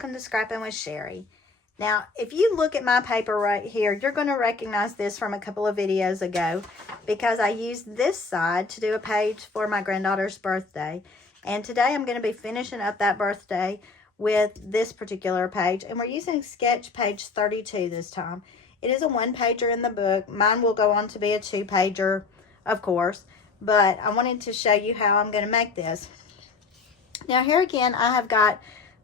welcome to Scrappin with Sheri. Now, if you look at my paper right here, you're going to recognize this from a couple of videos ago because I used this side to do a page for my granddaughter's birthday. And today I'm going to be finishing up that birthday with this particular page. And we're using sketch page 32 this time. It is a one-pager in the book. Mine will go on to be a two-pager, of course. But I wanted to show you how I'm going to make this. Now, here again, I have got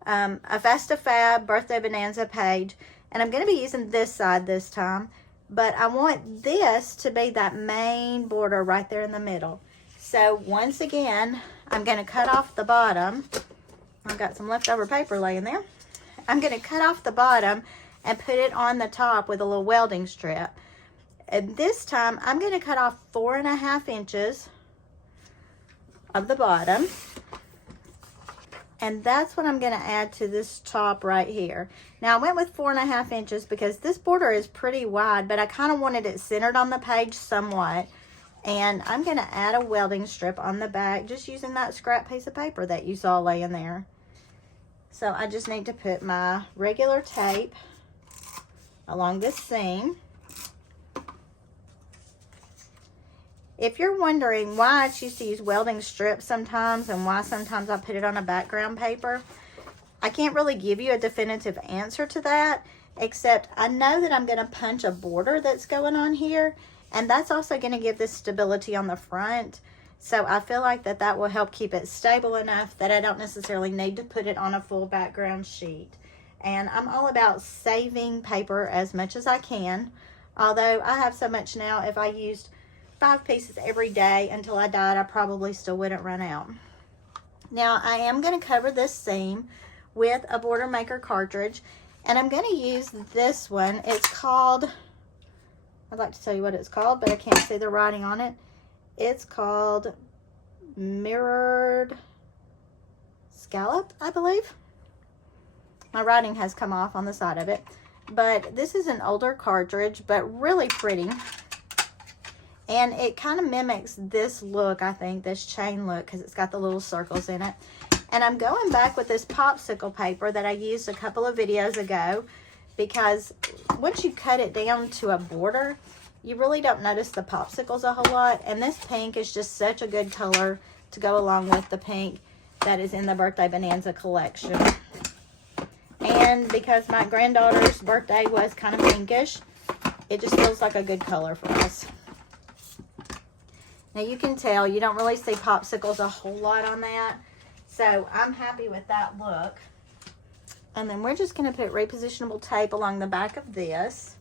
a Fasta Fab Birthday Bonanza page, and I'm going to be using this side this time, but I want this to be that main border right there in the middle. So once again, I'm going to cut off the bottom. I've got some leftover paper laying there. I'm going to cut off the bottom and put it on the top with a little welding strip. And this time, I'm going to cut off 4.5 inches of the bottom. And that's what I'm going to add to this top right here. Now, I went with 4.5 inches because this border is pretty wide, but I kind of wanted it centered on the page somewhat. And I'm going to add a welding strip on the back, just using that scrap piece of paper that you saw laying there. So I just need to put my regular tape along this seam. If you're wondering why I choose to use welding strips sometimes and why sometimes I put it on a background paper, I can't really give you a definitive answer to that, except I know that I'm going to punch a border that's going on here, and that's also going to give this stability on the front. So I feel like that will help keep it stable enough that I don't necessarily need to put it on a full background sheet. And I'm all about saving paper as much as I can, although I have so much now, if I used 5 pieces every day until I died, I probably still wouldn't run out. Now, I am going to cover this seam with a border maker cartridge, and I'm going to use this one. It's called, I'd like to tell you what it's called, but I can't see the writing on it. It's called Mirrored Scallop, I believe. My writing has come off on the side of it, but this is an older cartridge, but really pretty. And it kind of mimics this look, I think, this chain look, because it's got the little circles in it. And I'm going back with this popsicle paper that I used a couple of videos ago, because once you cut it down to a border, you really don't notice the popsicles a whole lot. And this pink is just such a good color to go along with the pink that is in the Birthday Bonanza collection. And because my granddaughter's birthday was kind of pinkish, it just feels like a good color for us. Now you can tell you don't really see popsicles a whole lot on that. So I'm happy with that look. And then we're just going to put repositionable tape along the back of this.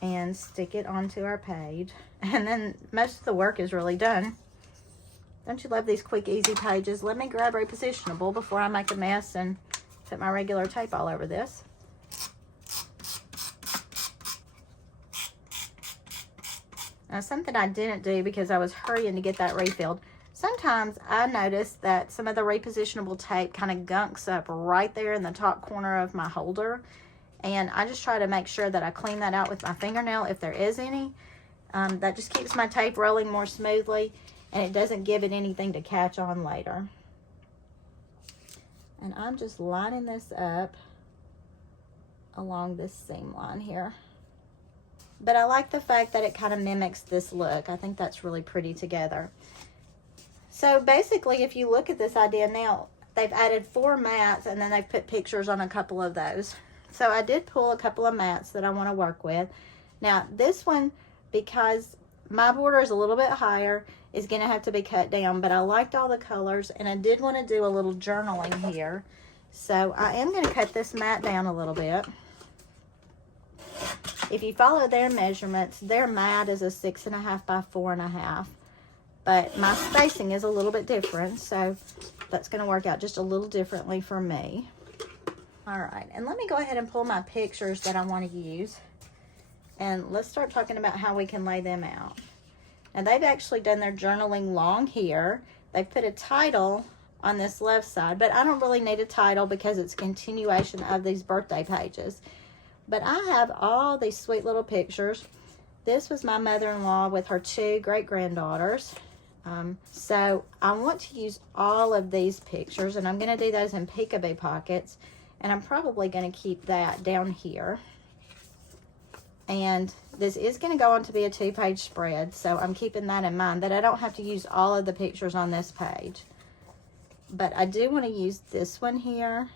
And stick it onto our page. And then most of the work is really done. Don't you love these quick, easy pages? Let me grab repositionable before I make a mess and put my regular tape all over this. Now, something I didn't do because I was hurrying to get that refilled. Sometimes I notice that some of the repositionable tape kind of gunks up right there in the top corner of my holder. And I just try to make sure that I clean that out with my fingernail if there is any. That just keeps my tape rolling more smoothly, and it doesn't give it anything to catch on later. And I'm just lining this up along this seam line here. But I like the fact that it kind of mimics this look. I think that's really pretty together. So basically, if you look at this idea now, they've added 4 mats, and then they've put pictures on a couple of those. So I did pull a couple of mats that I want to work with. Now, this one, because my border is a little bit higher, is going to have to be cut down. But I liked all the colors, and I did want to do a little journaling here. So I am going to cut this mat down a little bit. If you follow their measurements, their mat is a 6.5 by 4.5. But my spacing is a little bit different, so that's going to work out just a little differently for me. All right, and let me go ahead and pull my pictures that I want to use. And let's start talking about how we can lay them out. Now, they've actually done their journaling long here. They've put a title on this left side, but I don't really need a title because it's a continuation of these birthday pages. But I have all these sweet little pictures. This was my mother-in-law with her 2 great-granddaughters. So I want to use all of these pictures, and I'm going to do those in Peekaboo Pockets, and I'm probably going to keep that down here. And this is going to go on to be a 2-page spread, so I'm keeping that in mind, that I don't have to use all of the pictures on this page. But I do want to use this one here,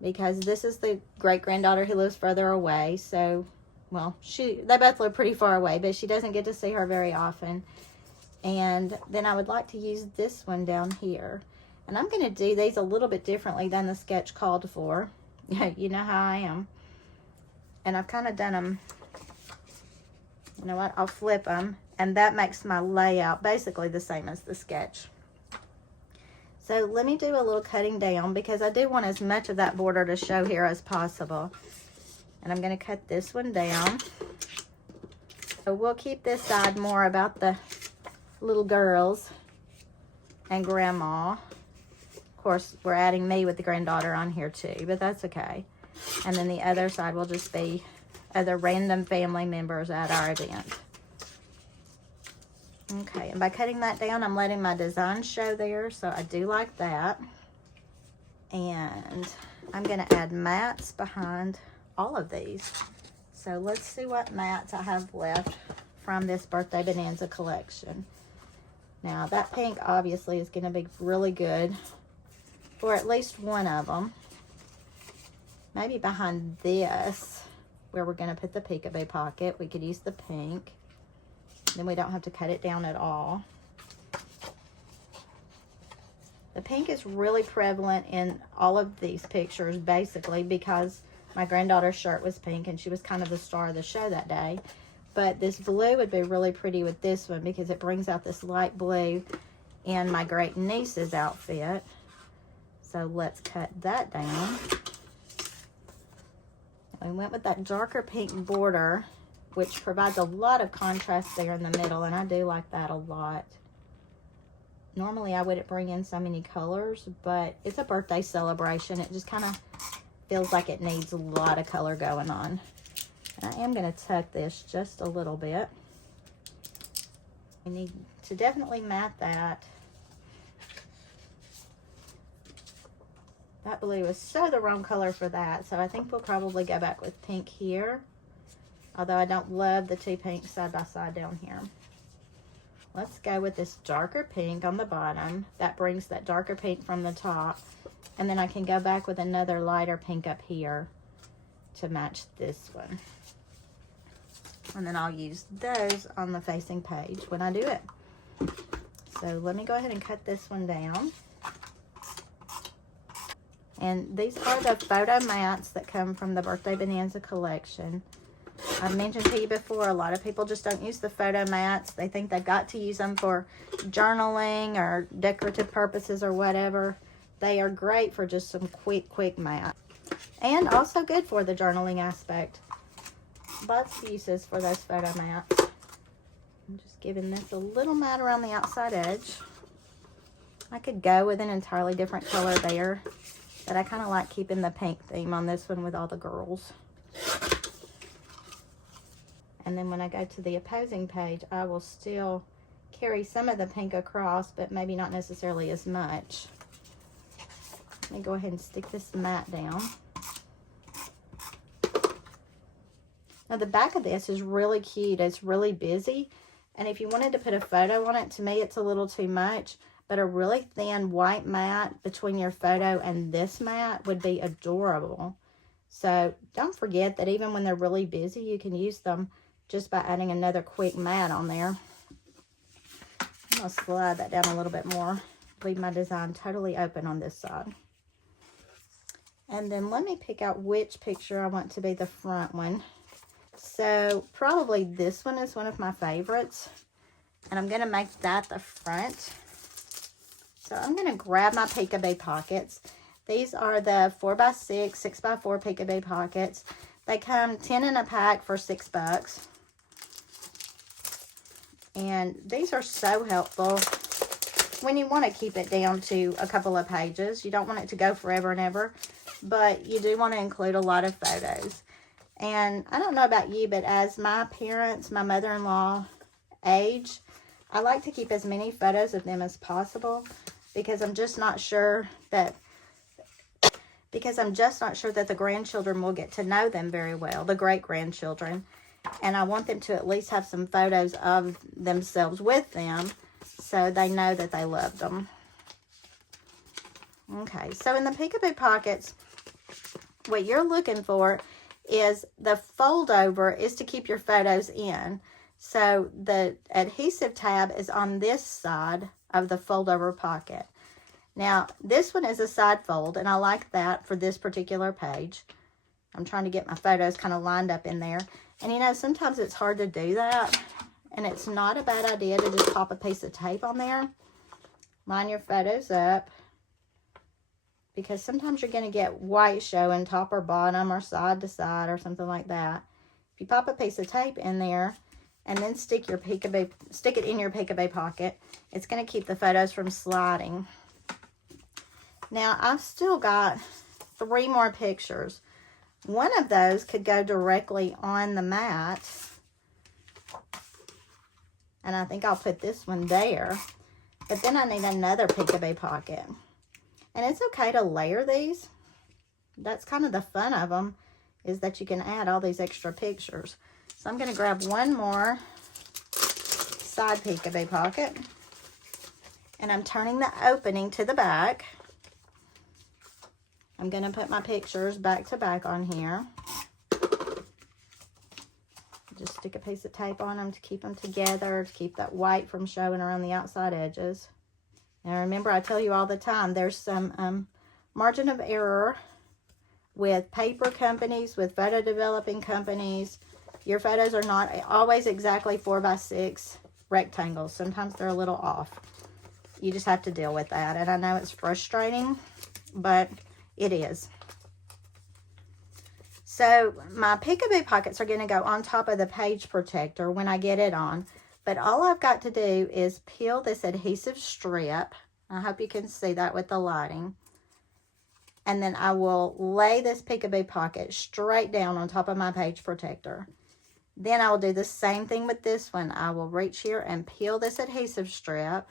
because this is the great-granddaughter who lives further away. So, well, they both live pretty far away, but she doesn't get to see her very often. And then I would like to use this one down here. And I'm going to do these a little bit differently than the sketch called for. You know how I am. And I've kind of done them, you know what, I'll flip them. And that makes my layout basically the same as the sketch. So let me do a little cutting down, because I do want as much of that border to show here as possible. And I'm going to cut this one down. So we'll keep this side more about the little girls and grandma. Of course, we're adding me with the granddaughter on here too, but that's okay. And then the other side will just be other random family members at our event. Okay, and by cutting that down, I'm letting my design show there, so I do like that. And I'm going to add mats behind all of these. So let's see what mats I have left from this Birthday Bonanza collection. Now, that pink obviously is going to be really good for at least one of them. Maybe behind this, where we're going to put the Peekaboo Pocket, we could use the pink. Then we don't have to cut it down at all. The pink is really prevalent in all of these pictures, basically, because my granddaughter's shirt was pink and she was kind of the star of the show that day. But this blue would be really pretty with this one, because it brings out this light blue in my great niece's outfit. So let's cut that down. We went with that darker pink border, which provides a lot of contrast there in the middle, and I do like that a lot. Normally I wouldn't bring in so many colors, but it's a birthday celebration. It just kind of feels like it needs a lot of color going on. And I am going to tuck this just a little bit. We need to definitely mat that. That blue is so the wrong color for that, so I think we'll probably go back with pink here. Although I don't love the two pinks side by side down here. Let's go with this darker pink on the bottom. That brings that darker pink from the top. And then I can go back with another lighter pink up here to match this one. And then I'll use those on the facing page when I do it. So let me go ahead and cut this one down. And these are the photo mats that come from the Birthday Bonanza collection. I've mentioned to you before, a lot of people just don't use the photo mats. They think they've got to use them for journaling or decorative purposes or whatever. They are great for just some quick mats. And also good for the journaling aspect. Lots of uses for those photo mats. I'm just giving this a little mat around the outside edge. I could go with an entirely different color there, but I kind of like keeping the pink theme on this one with all the girls. And then when I go to the opposing page, I will still carry some of the pink across, but maybe not necessarily as much. Let me go ahead and stick this mat down. Now the back of this is really cute. It's really busy. And if you wanted to put a photo on it, to me it's a little too much. But a really thin white mat between your photo and this mat would be adorable. So don't forget that even when they're really busy, you can use them just by adding another quick mat on there. I'm going to slide that down a little bit more. Leave my design totally open on this side. And then let me pick out which picture I want to be the front one. So probably this one is one of my favorites. And I'm going to make that the front. So I'm going to grab my Peekaboo Pockets. These are the 4x6, 6x4 Peekaboo Pockets. They come 10 in a pack for $6. And these are so helpful when you want to keep it down to a couple of pages. You don't want it to go forever and ever, but you do want to include a lot of photos. And I don't know about you, but as my parents, my mother-in-law age, I like to keep as many photos of them as possible because I'm just not sure that the grandchildren will get to know them very well, the great-grandchildren. And I want them to at least have some photos of themselves with them so they know that they love them. Okay, so in the Peekaboo Pockets, what you're looking for is the fold over is to keep your photos in. So the adhesive tab is on this side of the fold over pocket. Now, this one is a side fold, and I like that for this particular page. I'm trying to get my photos kind of lined up in there. And you know, sometimes it's hard to do that, and it's not a bad idea to just pop a piece of tape on there. Line your photos up, because sometimes you're going to get white showing top or bottom or side to side or something like that. If you pop a piece of tape in there and then stick it in your Peekaboo pocket, it's going to keep the photos from sliding. Now, I've still got 3 more pictures. One of those could go directly on the mat, and I think I'll put this one there. But then I need another Peekaboo pocket. And it's okay to layer these. That's kind of the fun of them, is that you can add all these extra pictures. So I'm going to grab one more side Peekaboo pocket, and I'm turning the opening to the back. I'm going to put my pictures back to back on here. Just stick a piece of tape on them to keep them together, to keep that white from showing around the outside edges. Now remember, I tell you all the time, there's some margin of error with paper companies, with photo developing companies. Your photos are not always exactly 4x6 rectangles. Sometimes they're a little off. You just have to deal with that. And I know it's frustrating, but it is. So my Peekaboo pockets are going to go on top of the page protector when I get it on. But all I've got to do is peel this adhesive strip. I hope you can see that with the lighting. And then I will lay this Peekaboo pocket straight down on top of my page protector. Then I will do the same thing with this one. I will reach here and peel this adhesive strip.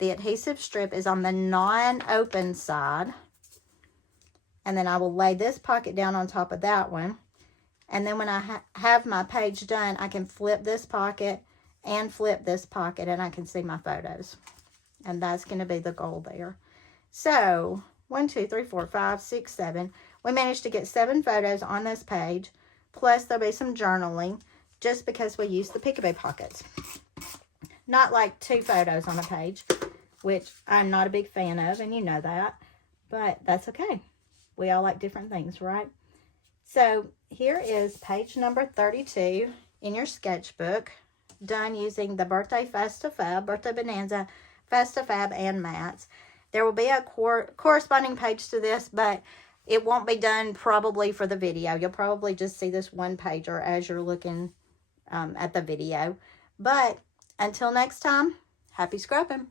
The adhesive strip is on the non-open side. And then I will lay this pocket down on top of that one. And then when I have my page done, I can flip this pocket and flip this pocket, and I can see my photos. And that's going to be the goal there. So 1, 2, 3, 4, 5, 6, 7. We managed to get 7 photos on this page. Plus there'll be some journaling, just because we use the Peekaboo pockets. Not like 2 photos on a page, which I'm not a big fan of, and you know that. But that's okay. We all like different things, right? So here is page number 32 in your sketchbook, done using the Birthday Bonanza, Fab, and mats. There will be a corresponding page to this, but it won't be done probably for the video. You'll probably just see this one pager as you're looking at the video. But until next time, happy scrapping.